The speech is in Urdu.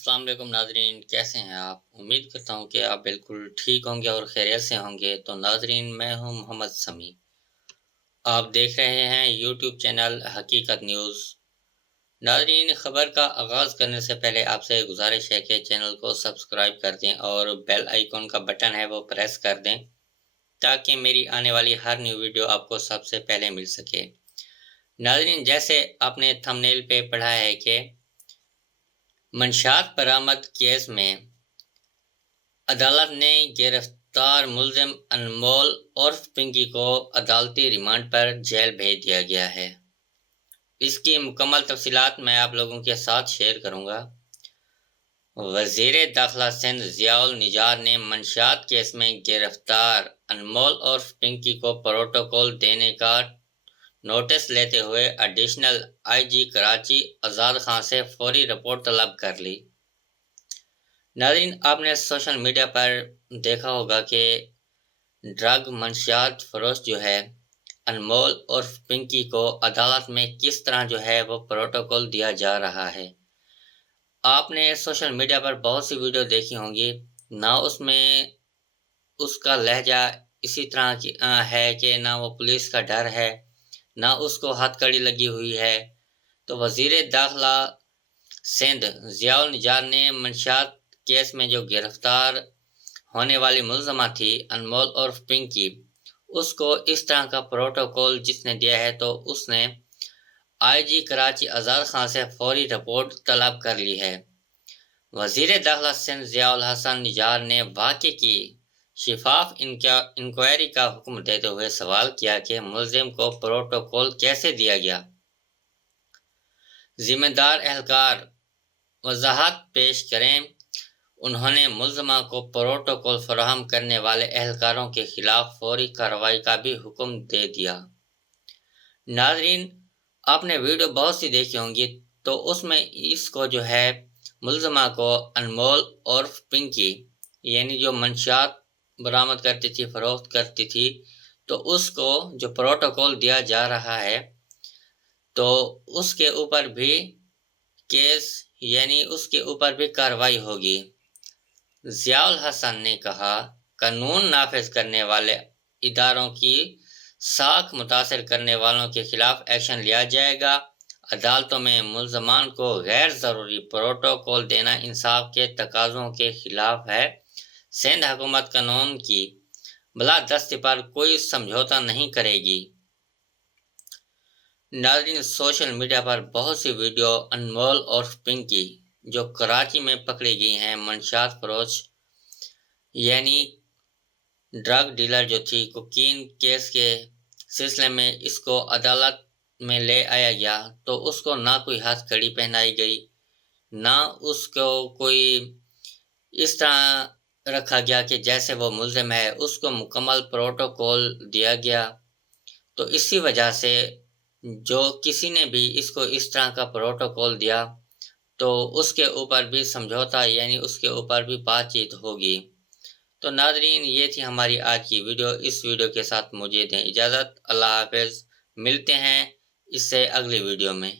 السلام علیکم ناظرین، کیسے ہیں آپ؟ امید کرتا ہوں کہ آپ بالکل ٹھیک ہوں گے اور خیریت سے ہوں گے۔ تو ناظرین، میں ہوں محمد سمیع۔ آپ دیکھ رہے ہیں یوٹیوب چینل حقیقت نیوز۔ ناظرین، خبر کا آغاز کرنے سے پہلے آپ سے گزارش ہے کہ چینل کو سبسکرائب کر دیں اور بیل آئیکن کا بٹن ہے وہ پریس کر دیں تاکہ میری آنے والی ہر نیو ویڈیو آپ کو سب سے پہلے مل سکے۔ ناظرین، جیسے آپ نے تھمبنیل پہ پڑھا ہے کہ منشیات برآمد کیس میں عدالت نے گرفتار ملزم انمول عرف پنکی کو عدالتی ریمانڈ پر جیل بھیج دیا گیا ہے۔ اس کی مکمل تفصیلات میں آپ لوگوں کے ساتھ شیئر کروں گا۔ وزیر داخلہ سندھ ضیاء النجار نے منشیات کیس میں گرفتار انمول عرف پنکی کو پروٹوکول دینے کا نوٹس لیتے ہوئے ایڈیشنل آئی جی کراچی آزاد خان سے فوری رپورٹ طلب کر لی۔ ناظرین، آپ نے سوشل میڈیا پر دیکھا ہوگا کہ ڈرگ منشیات فروش جو ہے انمول عرف پنکی کو عدالت میں کس طرح جو ہے وہ پروٹوکول دیا جا رہا ہے۔ آپ نے سوشل میڈیا پر بہت سی ویڈیو دیکھی ہوں گی، نہ اس میں اس کا لہجہ اسی طرح کی ہے کہ نہ وہ پولیس کا ڈر ہے، نہ اس کو ہتھ کڑی لگی ہوئی ہے۔ تو وزیر داخلہ سندھ ضیاء النجار نے منشیات کیس میں جو گرفتار ہونے والی ملزمہ تھی انمول عرف پنکی، اس کو اس طرح کا پروٹوکول جس نے دیا ہے تو اس نے آئی جی کراچی آزاد خان سے فوری رپورٹ طلب کر لی ہے۔ وزیر داخلہ سندھ ضیاء الحسن نجار نے واقعے کی شفاف انکوائری کا حکم دیتے ہوئے سوال کیا کہ ملزم کو پروٹوکول کیسے دیا گیا۔ ذمہ دار اہلکار وضاحت پیش کریں۔ انہوں نے ملزمہ کو پروٹوکول فراہم کرنے والے اہلکاروں کے خلاف فوری کارروائی کا بھی حکم دے دیا۔ ناظرین، آپ نے ویڈیو بہت سی دیکھی ہوں گی، تو اس میں اس کو جو ہے ملزمہ کو انمول عرف پنکی یعنی جو منشیات برآمد کرتی تھی، فروخت کرتی تھی، تو اس کو جو پروٹوکول دیا جا رہا ہے تو اس کے اوپر بھی کیس یعنی اس کے اوپر بھی کارروائی ہوگی۔ ضیاء الحسن نے کہا، قانون نافذ کرنے والے اداروں کی ساکھ متاثر کرنے والوں کے خلاف ایکشن لیا جائے گا۔ عدالتوں میں ملزمان کو غیر ضروری پروٹوکول دینا انصاف کے تقاضوں کے خلاف ہے۔ سندھ حکومت قانون کی بالادستی پر کوئی سمجھوتہ نہیں کرے گی۔ ناظرین، سوشل میڈیا پر بہت سی ویڈیو انمول عرف پنکی جو کراچی میں پکڑی گئی ہیں منشیات فروش یعنی ڈرگ ڈیلر جو تھی، کوکین کیس کے سلسلے میں اس کو عدالت میں لے آیا گیا تو اس کو نہ کوئی ہاتھ کڑی پہنائی گئی، نہ اس کو کوئی اس طرح رکھا گیا کہ جیسے وہ ملزم ہے، اس کو مکمل پروٹوکول دیا گیا۔ تو اسی وجہ سے جو کسی نے بھی اس کو اس طرح کا پروٹوکول دیا تو اس کے اوپر بھی سمجھوتا یعنی اس کے اوپر بھی بات چیت ہوگی۔ تو ناظرین، یہ تھی ہماری آج کی ویڈیو۔ اس ویڈیو کے ساتھ مجھے دیں اجازت۔ اللہ حافظ، ملتے ہیں اس سے اگلی ویڈیو میں۔